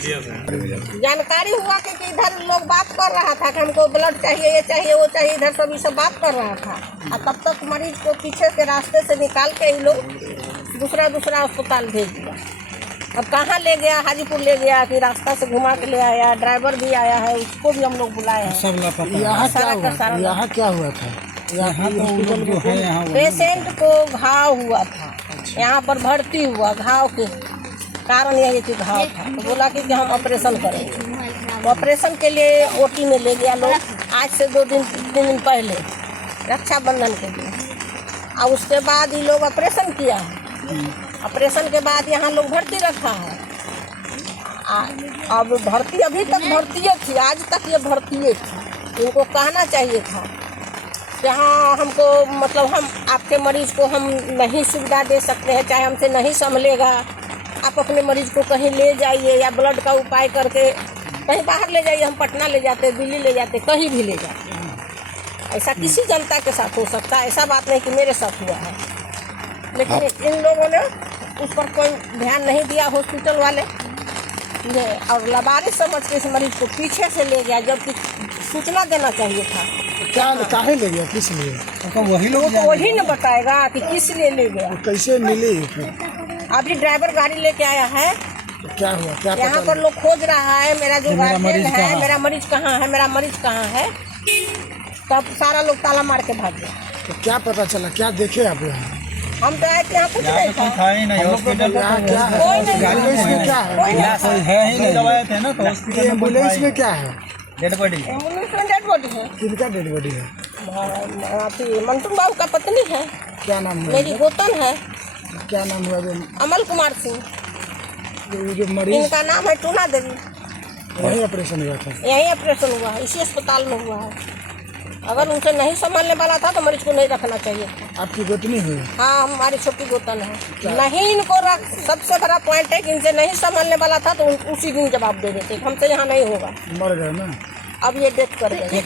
जानकारी हुआ कि इधर लोग बात कर रहा था कि हमको ब्लड चाहिए, ये चाहिए, वो चाहिए, इधर सब बात कर रहा था। और तब तक मरीज को पीछे के रास्ते से निकाल के ये लोग दूसरा अस्पताल भेज दिया। अब कहाँ ले गया, हाजीपुर ले गया कि रास्ता से घुमा के ले आया। ड्राइवर भी आया है, उसको भी हम लोग बुलाए हैं। यहाँ क्या हुआ था? यहाँ पेशेंट को घाव हुआ था, यहाँ पर भर्ती हुआ। घाव के कारण यही कि घाव था, तो बोला कि हम ऑपरेशन करेंगे। तो ऑपरेशन के लिए ओटी में ले गया लोग आज से 3 दिन पहले, रक्षाबंधन के दिन। और उसके बाद ये लोग ऑपरेशन किया है। ऑपरेशन के बाद यहाँ लोग भर्ती रखा है। अब भर्ती अभी तक भर्ती थी, आज तक ये भर्ती थी। इनको कहना चाहिए था कि हाँ हमको मतलब हम आपके मरीज को हम नहीं सुविधा दे सकते हैं, चाहे हमसे नहीं संभलेगा, आप अपने मरीज को कहीं ले जाइए या ब्लड का उपाय करके कहीं बाहर ले जाइए। हम पटना ले जाते, दिल्ली ले जाते, कहीं भी ले जाते। ऐसा किसी जनता के साथ हो सकता है, ऐसा बात नहीं कि मेरे साथ हुआ है। लेकिन इन लोगों ने उस पर कोई ध्यान नहीं दिया, हॉस्पिटल वाले, और लबारिश समझ के इस मरीज को पीछे से ले गया, जबकि सूचना देना चाहिए था। क्या काहे ले गया, किस लिए? वही लोग वही न बताएगा कि किस लिए ले गया। कैसे मिली? अभी ड्राइवर गाड़ी लेके आया है। क्या हुआ? क्या यहाँ पर लोग खोज रहा है मेरा जो गार्जियन है, मेरा मरीज कहाँ है, मेरा मरीज कहाँ है। तब सारा लोग ताला मार के भाग गया। तो क्या पता चला, क्या देखे आप यहाँ? हम तो आए थे, यहाँ कुछ नहीं था। क्या है? एम्बुलेंस में क्या है? Dead body. एम्बुलेंस में डेड बॉडी है। किनका डेड बॉडी है? मंटू बाबू का पत्नी है। क्या नाम है? मेरी गोतन है। क्या नाम हुआ? अमल कुमार सिंह। जो मरीज, इनका नाम है टूना देवी। यही ऑपरेशन हुआ था? यही ऑपरेशन हुआ है, इसी अस्पताल में हुआ है। अगर उनसे नहीं संभालने वाला था तो मरीज को नहीं रखना चाहिए। आपकी गोतनी हुई? हाँ, हमारी छोटी गोतन है। नहीं इनको रख, सबसे बड़ा पॉइंट है कि इनसे नहीं संभालने वाला था तो उसी दिन जवाब दे देते, हमसे यहाँ नहीं होगा। मर गए ना। अब ये डेथ कर गए।